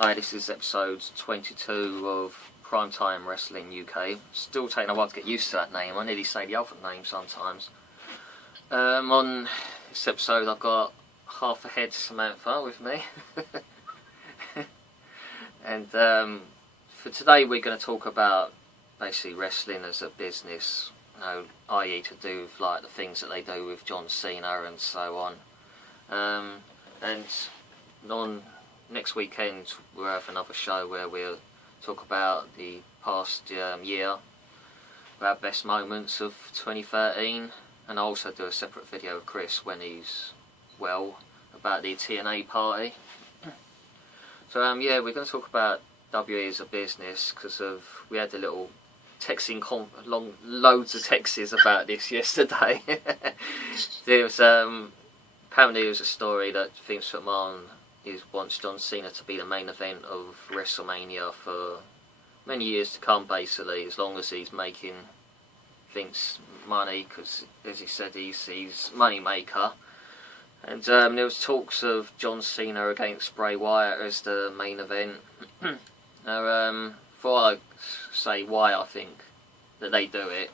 Hi, this is episode 22 of Primetime Wrestling UK. Still taking a while to get used to that name. I nearly say the other name sometimes. On this episode I've got half a head Samantha with me. And for today we're going to talk about basically wrestling as a business, you know, i.e. to do with like the things that they do with John Cena and so on. And on next weekend we'll have another show where we'll talk about the past year, our best moments of 2013, and I'll also do a separate video of Chris when he's well about the TNA party. So yeah, we're going to talk about WWE as a business because we had a little texting loads of texts about this yesterday. There was apparently there was a story that Vince McMahon wants John Cena to be the main event of WrestleMania for many years to come, basically, as long as he's making Vince money, because as he said, he's money maker. And there was talks of John Cena against Bray Wyatt as the main event. Now, before I say why I think that they do it,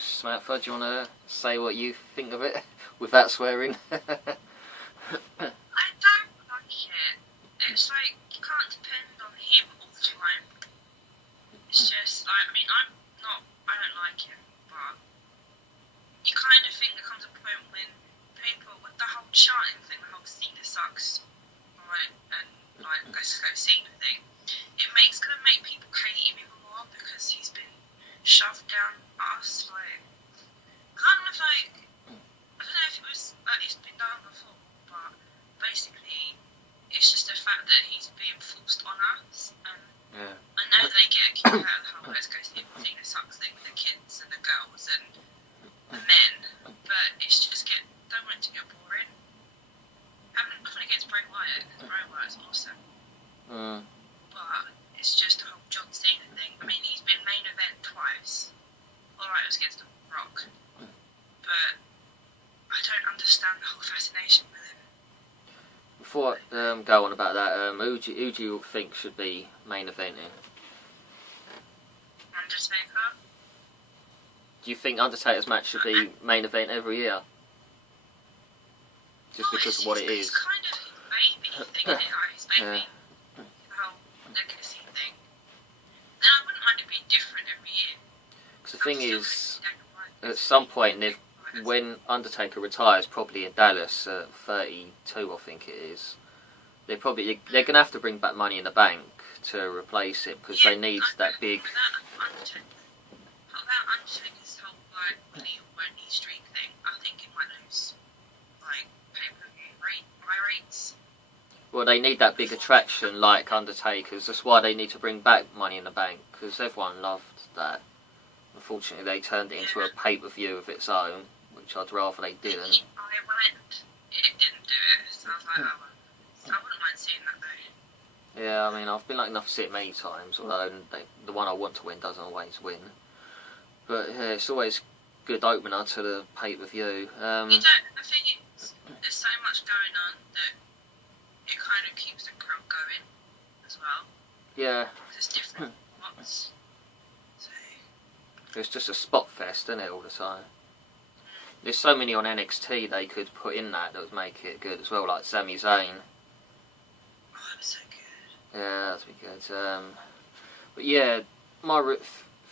Samantha, do you want to say what you think of it without swearing? I don't like it. It's like you can't depend on him all the time. It's just like, I don't like him, but you kind of think there comes a point when people, with the whole chanting thing, the whole Cena sucks, right, and like go Cena thing, it's gonna make people hate him even more because he's been shoved down us, like, kind of like, I don't know if it was, like, it's been done before, but basically, it's just the fact that he's being forced on us, and Yeah. I know they get a kick out of the whole let's go Cena sucks thing with the kids and the girls and the men, but it's just don't want it to get boring. Having nothing against Bray Wyatt, because Bray Wyatt's awesome. But it's just the whole John Cena thing. I mean, he's been main event twice. Alright, it was against The Rock. But I don't understand the whole fascination with him. Before I go on about that, who do you think should be main eventing? Undertaker? Do you think Undertaker's match should be main event every year? Just because of what it is? It's kind of his baby thing, isn't it? Like his baby. The whole legacy thing. Then I wouldn't mind it being different every year. Because the thing is, at some point, when Undertaker retires, probably in Dallas at 32, I think it is, they're going to have to bring back Money in the Bank to replace it, because they need that big... Without Undertaker's whole, like, will he or won't he streak thing, I think it might lose, like, pay-per-view buy rates. Well, they need that big attraction like Undertaker's. That's why they need to bring back Money in the Bank, because everyone loved that. Unfortunately, they turned it into a pay-per-view of its own, which I'd rather they didn't. It didn't do it, so I was like, oh, I wouldn't mind seeing that though. Yeah, I mean, I've been lucky enough to see it many times, although the one I want to win doesn't always win. But yeah, it's always a good opener to the pay-per-view. The thing is, there's so much going on that it kind of keeps the crowd going as well. Yeah. There's different spots. So. It's just a spot fest, isn't it, all the time? There's so many on NXT they could put in that would make it good as well, like Sami Zayn. Oh, that was so good. Yeah, that'd be good. But yeah, my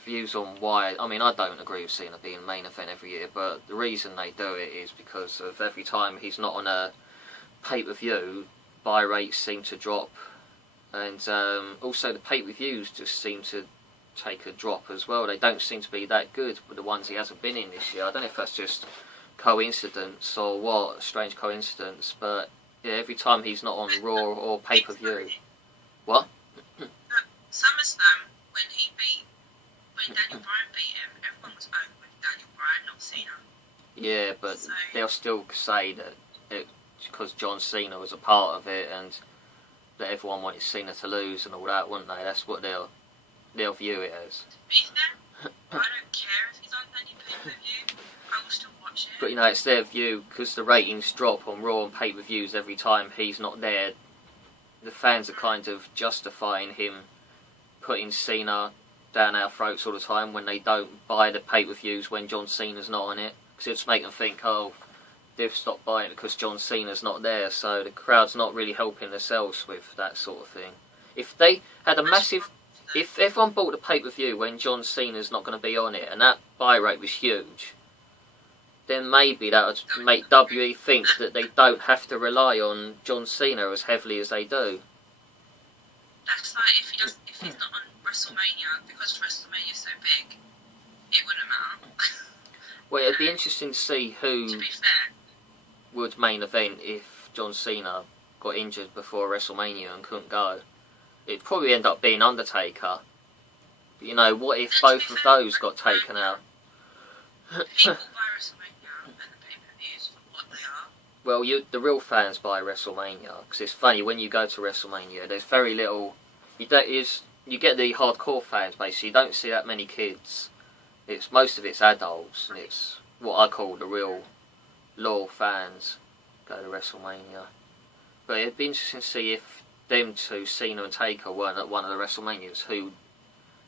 views on why... I mean, I don't agree with Cena being main event every year, but the reason they do it is because of every time he's not on a pay-per-view, buy rates seem to drop, and also the pay-per-views just seem to take a drop as well. They don't seem to be that good with the ones he hasn't been in this year. I don't know if that's just coincidence or what, a strange coincidence, but yeah, every time he's not on Raw or pay-per-view. What? SummerSlam, when Daniel Bryan beat him, everyone was over with Daniel Bryan, not Cena. Yeah, but they'll still say that it's because John Cena was a part of it and that everyone wanted Cena to lose and all that, wouldn't they? That's what they'll view it as. To be fair, I don't care if he's on any pay-per-view, I will still watch it. But you know, it's their view, because the ratings drop on Raw and pay-per-views every time he's not there. the fans are kind of justifying him putting Cena down our throats all the time when they don't buy the pay-per-views when John Cena's not on it. Because it'll just make them think, oh, they've stopped buying it because John Cena's not there, so the crowd's not really helping themselves with that sort of thing. If they had a massive... If everyone bought the pay-per-view when John Cena's not going to be on it, and that buy rate was huge, then maybe that would make WWE think that they don't have to rely on John Cena as heavily as they do. That's like if he's not on WrestleMania, because WrestleMania's so big, it wouldn't matter. Well, it'd be interesting to see who To be fair, would main event if John Cena got injured before WrestleMania and couldn't go. It'd probably end up being Undertaker. But, you know, what if both of those got taken out? people buy WrestleMania and the pay-per-views for what they are. Well, the real fans buy WrestleMania, because it's funny, when you go to WrestleMania, there's very little... You get the hardcore fans, basically. You don't see that many kids. Most of it's adults, and it's what I call the real loyal fans go to WrestleMania. But it'd be interesting to see if them two, Cena and Taker, weren't at one of the WrestleManias, who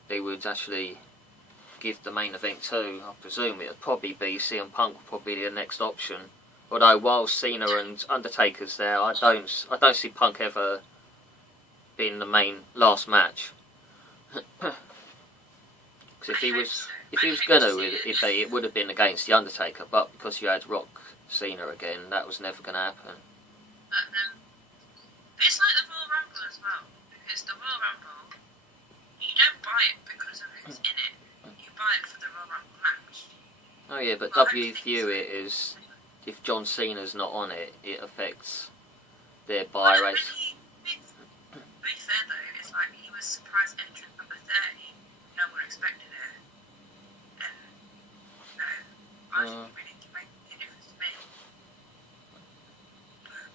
they would actually give the main event to. I presume it'd probably be CM Punk, would probably be the next option. Although while Cena and Undertaker's there, I don't see Punk ever being the last match. Because if he was gonna, it would have been against the Undertaker, but because you had Rock Cena again, that was never gonna happen. But it's like the Royal Rumble as well, because the Royal Rumble, you don't buy it because of who's in it, you buy it for the Royal Rumble match. Oh yeah, but Well, W view it as if John Cena's not on it, it affects their buy Well, rates. to be fair though, it's like he was surprise entrant number 30, no one expected it, and no, I didn't really make a difference to me. But,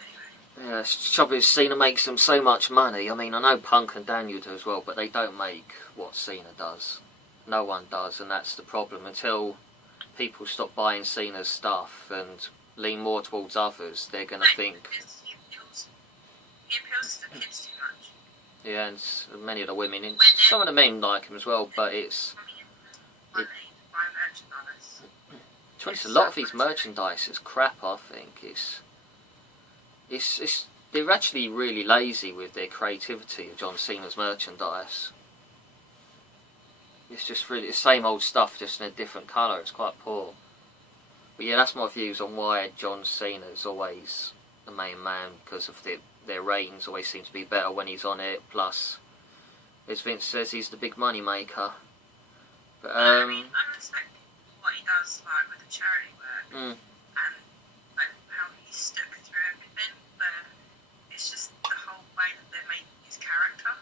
anyway. Yeah, the trouble is Cena makes them so much money. I mean, I know Punk and Daniel do as well, but they don't make what Cena does. No one does, and that's the problem. Until people stop buying Cena's stuff and lean more towards others, they're going to think... Because he appeals to the kids too much. Yeah, and many of the women, and some of the men like him as well, but it's... Money to buy merchandise. A lot of these merchandise is crap, I think. They're actually really lazy with their creativity of John Cena's merchandise. It's just really the same old stuff, just in a different colour. It's quite poor. But yeah, that's my views on why John Cena's always the main man, because of their ratings always seem to be better when he's on it. Plus, as Vince says, he's the big money maker. But I mean, I respect what he does, like with the charity work, mm. and like how he stuck through everything. But it's just the whole way that they're making his character.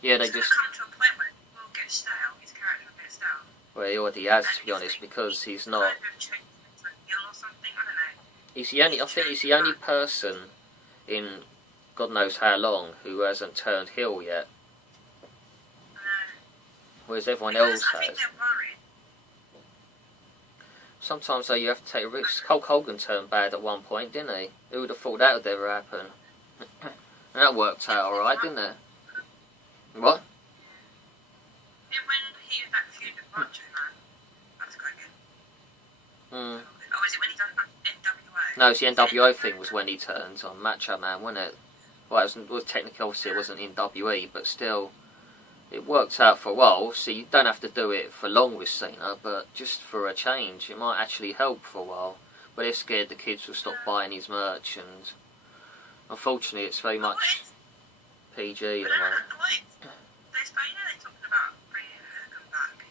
Yeah, It's gonna come to a point where it will get stale. His character will get stale. Well, he already has, to be honest, because he's not. Kind of change into a heel or something. I don't know. He's the only. I think he's the only person in God knows how long who hasn't turned heel yet. Whereas everyone else I think has. they're worried. Sometimes though you have to take a risk. Hulk Hogan turned bad at one point, didn't he? Who would have thought that would ever happen? And that worked out alright, didn't it? What? Yeah, when he had that feud with Macho Man, that was quite good. Mm. Or was it when he done NWA? No, it's the NWO thing was when he turned on Macho Man, wasn't it? Well, it was technically, obviously, it wasn't in WE, but still, it worked out for a while. So you don't have to do it for long with Cena, but just for a change, it might actually help for a while. But they're scared the kids will stop buying his merch, and unfortunately, it's very much PG at the moment. They're talking about bringing Hogan back,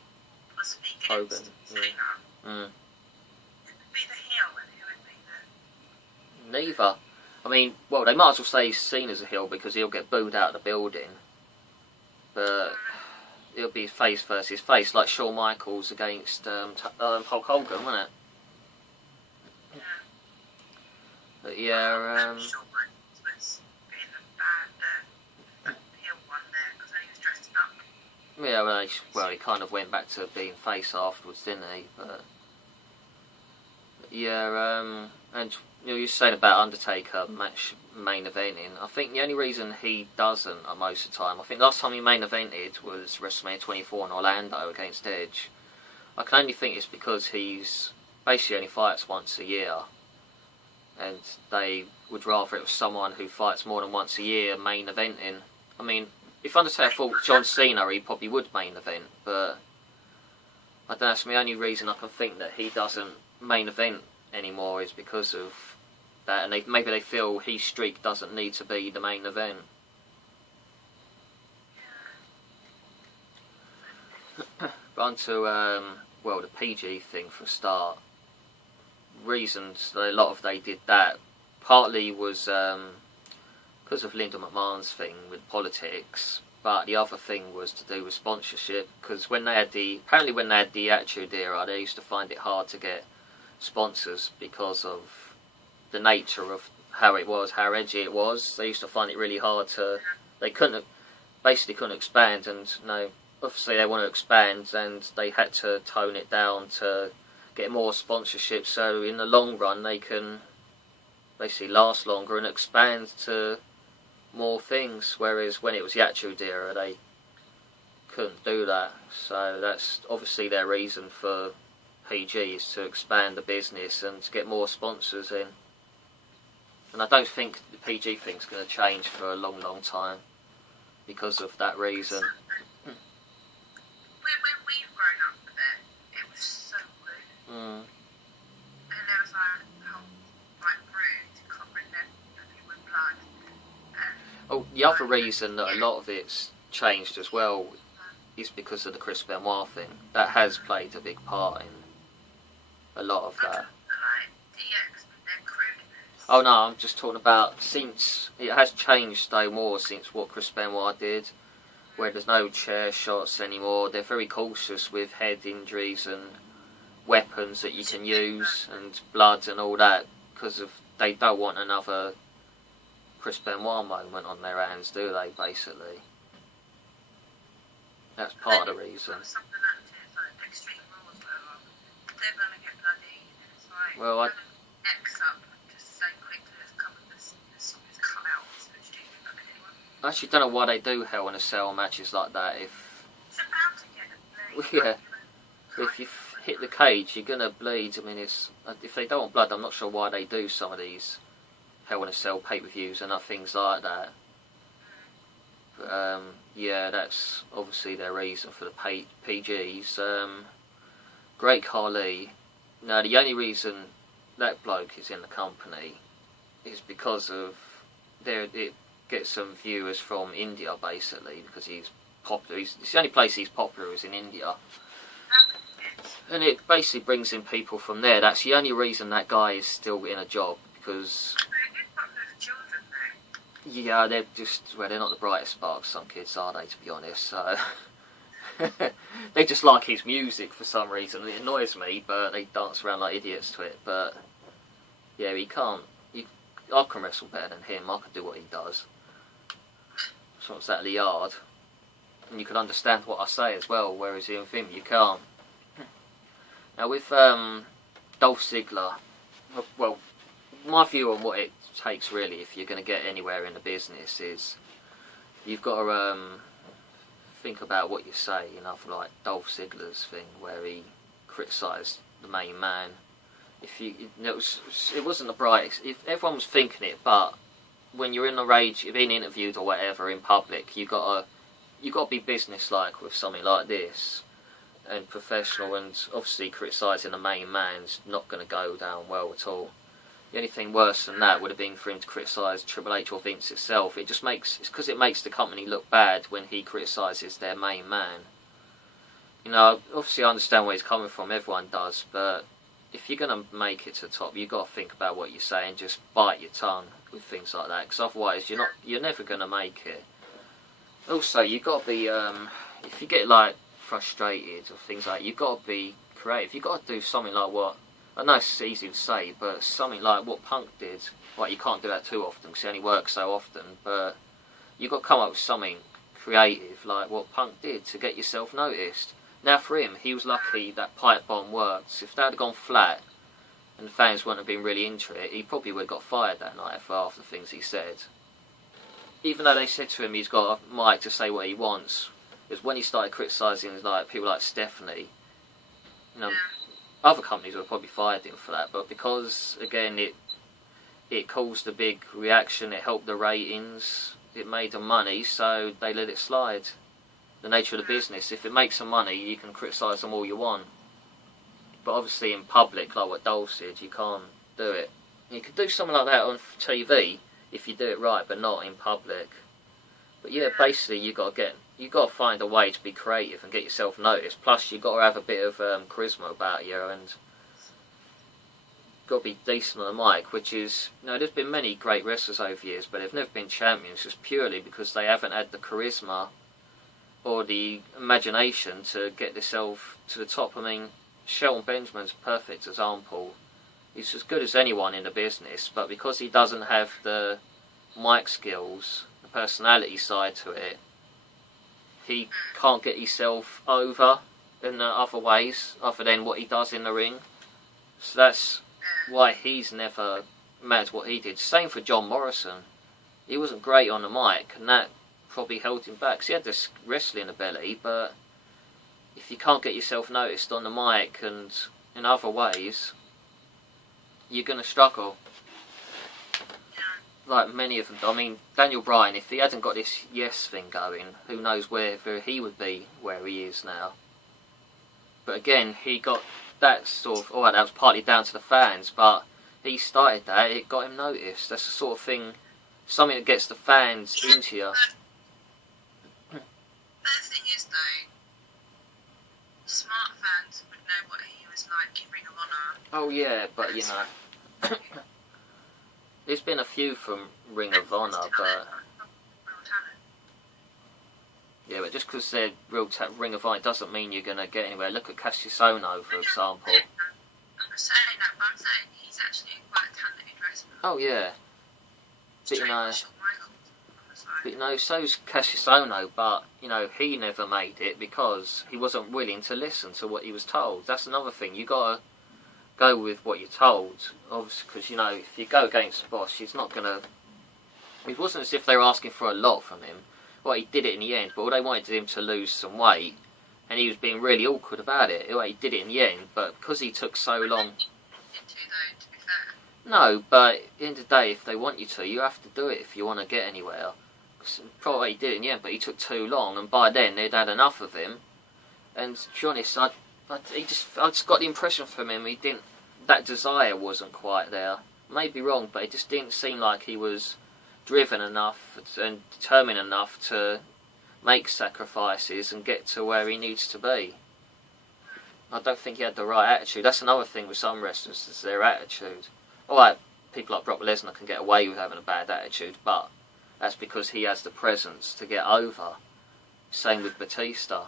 possibly against Cena. Mm. Who would be the heel and who would be the... Neither. I mean, well, they might as well say Cena's a heel because he'll get booed out of the building. But it'll be face versus face, like Shawn Michaels against Hulk Hogan, wouldn't it? Yeah. But yeah, I'm sure Michaels was being a bad heel one there because he was dressed up. yeah. Well, he kind of went back to being face afterwards, didn't he? But yeah, and you know, you're saying about Undertaker main eventing. I think the only reason he doesn't most of the time, I think last time he main evented was WrestleMania 24 in Orlando against Edge. I can only think it's because he's basically only fights once a year, and they would rather it was someone who fights more than once a year main eventing. I mean, if Undertaker fought John Cena, he probably would main event, but I don't know, that's the only reason I can think that he doesn't main event anymore is because of that, and maybe they feel his streak doesn't need to be the main event. But on to, well, the PG thing for a start. Reasons that a lot of they did that partly was because of Linda McMahon's thing with politics, but the other thing was to do with sponsorship, because when they had the Attitude Era, they used to find it hard to get sponsors because of the nature of how edgy it was. They used to find it really hard to, they couldn't expand, and obviously they want to expand, and they had to tone it down to get more sponsorship, so in the long run they can basically last longer and expand to more things, whereas when it was the Attitude Era they couldn't do that. So that's obviously their reason for PG, is to expand the business and to get more sponsors in. And I don't think the PG thing's going to change for a long, long time because of that reason. When we've grown up with it, it was so good. And there was like the whole brood covering everything with blood. The other reason that a lot of it's changed as well is because of the Chris Benoit thing. That has played a big part in a lot of that. Oh no, I'm just talking about since it has changed though more since what Chris Benoit did, where there's no chair shots anymore. They're very cautious with head injuries and weapons that you can use and blood and all that, because of they don't want another Chris Benoit moment on their hands, do they? Basically, that's part of the reason. Well, I actually don't know why they do Hell in a Cell matches like that. If if you hit the cage, you're gonna bleed. I mean, if they don't want blood, I'm not sure why they do some of these Hell in a Cell pay-per-views and things like that. But yeah, that's obviously their reason for the PGs. Great Khali. No, the only reason that bloke is in the company is because of it gets some viewers from India, basically, because he's popular. It's the only place he's popular is in India. And it basically brings in people from there. That's the only reason that guy is still in a job, because yeah, they're just, well, they're not the brightest sparks, some kids, are they, to be honest, so they just like his music for some reason. It annoys me, but they dance around like idiots to it. But yeah, I can wrestle better than him. I can do what he does. It's not exactly yard, and you can understand what I say as well, whereas with him you can't. Now with Dolph Ziggler, well, my view on what it takes really, if you're going to get anywhere in the business, is you've got to think about what you say. Like Dolph Ziggler's thing where he criticised the main man. It wasn't the brightest. If everyone was thinking it, but when you're in the rage, you're being interviewed or whatever in public, you got to be businesslike with something like this, and professional. And obviously, criticising the main man's not going to go down well at all. The only thing worse than that would have been for him to criticise Triple H or Vince itself. It's because it makes the company look bad when he criticises their main man. Obviously I understand where he's coming from, everyone does, but if you're going to make it to the top, you've got to think about what you say and just bite your tongue with things like that, because otherwise you're never going to make it. Also, you've got to be, if you get like frustrated or things like that, you've got to be creative. You've got to do something like what, I know it's easy to say, but something like what Punk did. Like, you can't do that too often because he only works so often, but you've got to come up with something creative like what Punk did to get yourself noticed. Now for him, he was lucky that pipe bomb worked. If that had gone flat, and the fans wouldn't have been really into it, he probably would have got fired that night for half the things he said. Even though they said to him he's got a mic to say what he wants, because when he started criticising like people like Stephanie, you know, other companies would have probably fired him for that. But because again it caused a big reaction, it helped the ratings, it made them money, so they let it slide. The nature of the business, if it makes them money, you can criticise them all you want. But obviously in public, like what Dole said, you can't do it. You could do something like that on TV if you do it right, but not in public. But yeah, basically you got to find a way to be creative and get yourself noticed. Plus you got to have a bit of charisma about you, and got to be decent on the mic. Which is, you know, there's been many great wrestlers over years, but they've never been champions just purely because they haven't had the charisma or the imagination to get themselves to the top. I mean, Shelton Benjamin's a perfect example. He's as good as anyone in the business, but because he doesn't have the mic skills, the personality side to it, he can't get himself over in the other ways, other than what he does in the ring. So that's why he's never matched what he did. Same for John Morrison. He wasn't great on the mic, and that probably held him back. 'Cause he had this wrestling ability, but if you can't get yourself noticed on the mic and in other ways, you're going to struggle. Like many of them. I mean, Daniel Bryan, if he hadn't got this yes thing going, who knows whether he would be where he is now. But again, he got that sort of, alright, that was partly down to the fans, but he started that, it got him noticed. That's the sort of thing, something that gets the fans into you. The thing is though, smart fans would know what he was like in Ring of Honor. Oh yeah, but you know, there's been a few from Ring of Honor, but yeah, but just because they're Ring of Honor doesn't mean you're going to get anywhere. Look at Cassius Ohno, for example. I'm not saying that, but I'm saying he's actually quite a talented wrestler. Oh yeah, but you know, so's Cassius Ohno, but you know, he never made it because he wasn't willing to listen to what he was told. That's another thing. You got to go with what you're told, obviously, because you know, if you go against the boss, he's not gonna. It wasn't as if they were asking for a lot from him. Well, he did it in the end, but all they wanted him to lose some weight, and he was being really awkward about it. Well, he did it in the end, but because he took so long. No, but at the end of the day, if they want you to, you have to do it if you want to get anywhere. Probably he did it in the end, but he took too long, and by then they'd had enough of him. And to be honest, I just got the impression from him that desire wasn't quite there. May be wrong, but it just didn't seem like he was driven enough and determined enough to make sacrifices and get to where he needs to be. I don't think he had the right attitude. That's another thing with some wrestlers, is their attitude. Alright, people like Brock Lesnar can get away with having a bad attitude, but that's because he has the presence to get over. Same with Batista.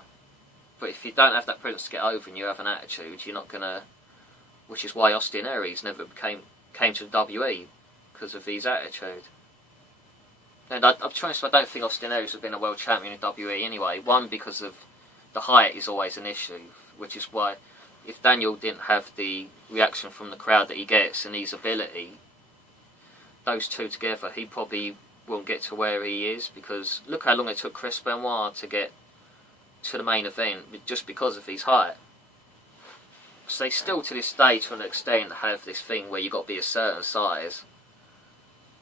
But if you don't have that presence to get over and you have an attitude, you're not gonna. Which is why Austin Aries never came to the WWE, because of his attitude. And I'm trying to say, I don't think Austin Aries would have been a world champion in WWE anyway. One, because of the height is always an issue, which is why if Daniel didn't have the reaction from the crowd that he gets and his ability, those two together, he probably won't get to where he is, because look how long it took Chris Benoit to get to the main event just because of his height. So they still to this day to an extent have this thing where you've got to be a certain size,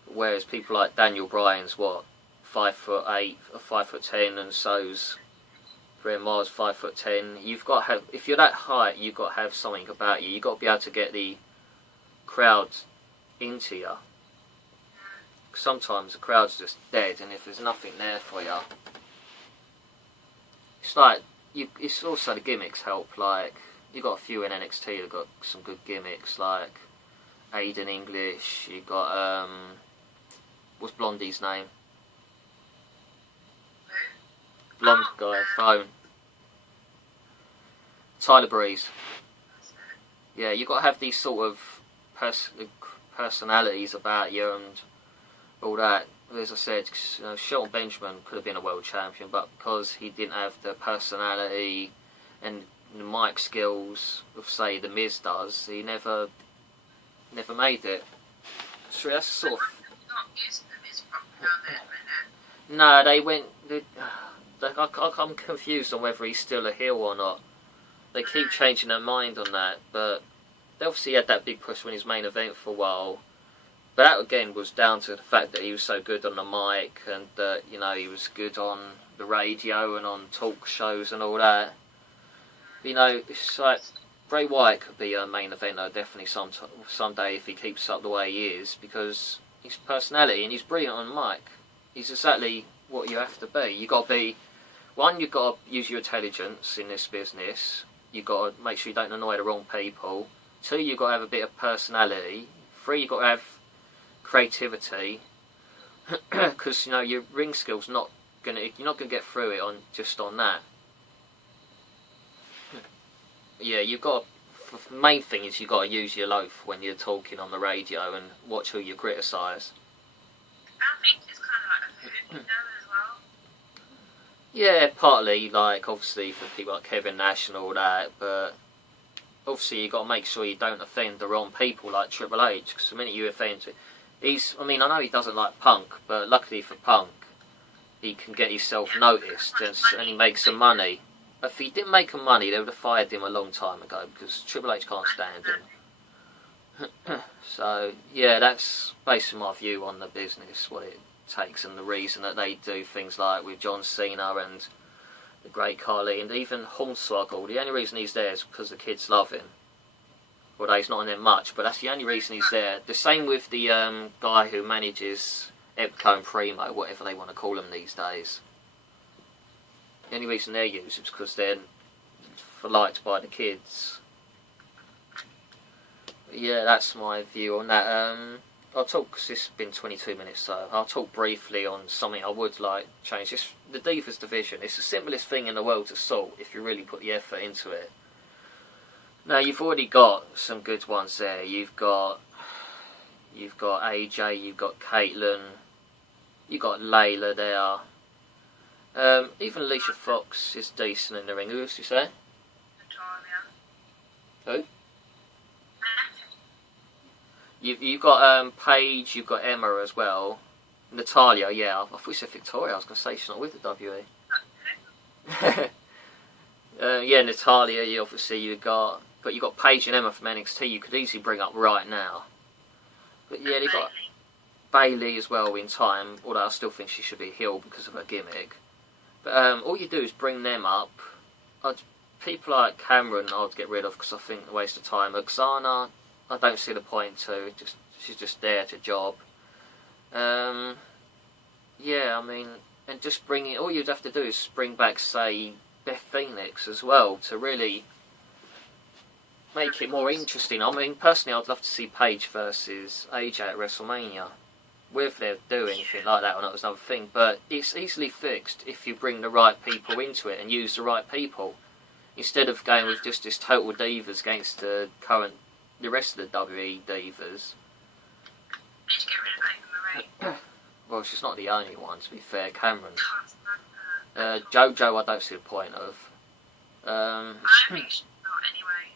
whereas people like Daniel Bryan's 5'8" or 5'10", and so's Bray Wyatt's 5'10". You've got to have, if you're that height, you've got to have something about you. You've got to be able to get the crowd into you. Sometimes the crowd's just dead, and if there's nothing there for you, it's like it's also the gimmicks help. Like you got a few in NXT that got some good gimmicks, like Aiden English. You got what's Blondie's name? Blonde guy, phone. Tyler Breeze. Yeah, you got to have these sort of personalities about you and all that. As I said, Shelton Benjamin could have been a world champion, but because he didn't have the personality and the mic skills of, say, The Miz does, he never never made it. So that's sort of... Not using them is proper down there at the minute. No, they went... I'm confused on whether he's still a heel or not. They keep changing their mind on that, but they obviously had that big push when his main event for a while. But that again was down to the fact that he was so good on the mic, and that he was good on the radio and on talk shows and all that. It's like Bray Wyatt could be a main eventer definitely someday if he keeps up the way he is, because his personality and he's brilliant on mic. He's exactly what you have to be. You got to be one. You got to use your intelligence in this business. You got to make sure you don't annoy the wrong people. 2, you got to have a bit of personality. 3, you got to have creativity, because your ring skills you're not gonna get through it on that. Yeah, you've got the main thing is you've got to use your loaf when you're talking on the radio and watch who you criticise. I think it's kind of like a hood as well. Yeah, partly, like obviously for people like Kevin Nash and all that, but obviously you got to make sure you don't offend the wrong people like Triple H, because the minute you offend I know he doesn't like Punk, but luckily for Punk, he can get himself noticed and he makes some money. If he didn't make some money, they would have fired him a long time ago, because Triple H can't stand him. So, yeah, that's basically my view on the business, what it takes, and the reason that they do things like with John Cena and the Great Khali, and even Hornswoggle. The only reason he's there is because the kids love him. Although he's not in there much, but that's the only reason he's there. The same with the guy who manages Epco and Primo, whatever they want to call them these days. The only reason they're used is because they're liked by the kids. But yeah, that's my view on that. I'll talk, because it's been 22 minutes, so I'll talk briefly on something I would like change. The Divas division. It's the simplest thing in the world to sort if you really put the effort into it. Now, you've already got some good ones there. You've got AJ, you've got Caitlyn, you've got Layla there. Even Alicia Fox is decent in the ring. Who else do you say? Natalia. Who? You've got Paige, you've got Emma as well. Natalia, yeah. I thought you said Victoria. I was going to say she's not with the WWE. Yeah, Natalia, you've got Paige and Emma from NXT. You could easily bring up right now. But yeah, they've got Bayley as well in time, although I still think she should be a heel because of her gimmick. But all you do is bring them up. People like Cameron I'd get rid of because I think it's a waste of time. Oksana, I don't see the point to. She's just there to job. Yeah, I mean, and just bring it. All you'd have to do is bring back, say, Beth Phoenix as well to really make it more interesting. I mean, personally, I'd love to see Paige versus AJ at WrestleMania. Whether they'll do anything like that or not is another thing, but it's easily fixed if you bring the right people into it and use the right people. Instead of going with just this total divas against the rest of the WWE divas. Need to get rid of Ava Marie. Well, she's not the only one, to be fair. Cameron. JoJo, I don't see the point of. I think she's not anyway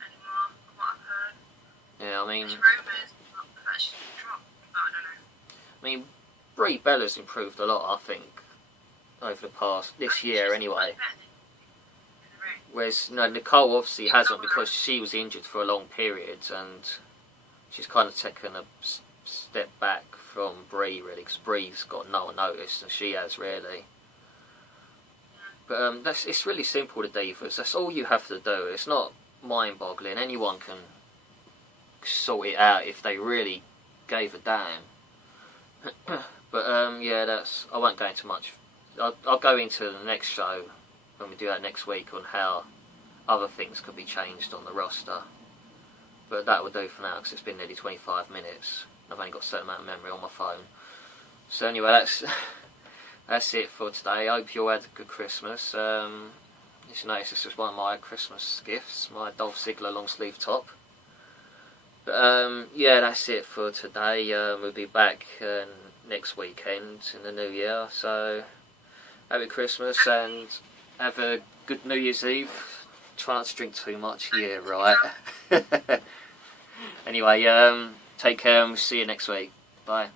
anymore, from what I've heard. Yeah, I mean. There's rumours that she's dropped, but I don't know. I mean, Brie Bella's improved a lot, I think, over the past this year anyway. Whereas Nicole obviously hasn't, because she was injured for a long period, and she's kind of taken a step back from Brie, really, because Brie's got no one noticed, and she has, really. But it's really simple, the divas. That's all you have to do. It's not mind-boggling. Anyone can sort it out if they really gave a damn. But yeah, I won't go into much. I'll go into the next show when we do that next week on how other things could be changed on the roster. But that will do for now, because it's been nearly 25 minutes. I've only got a certain amount of memory on my phone. So anyway, that's it for today. I hope you all had a good Christmas. As you notice, this is one of my Christmas gifts, my Dolph Ziggler long sleeve top. But yeah, that's it for today. We'll be back next weekend in the new year. So happy Christmas and have a good New Year's Eve. Try not to drink too much, yeah, right. Anyway, take care and we'll see you next week. Bye.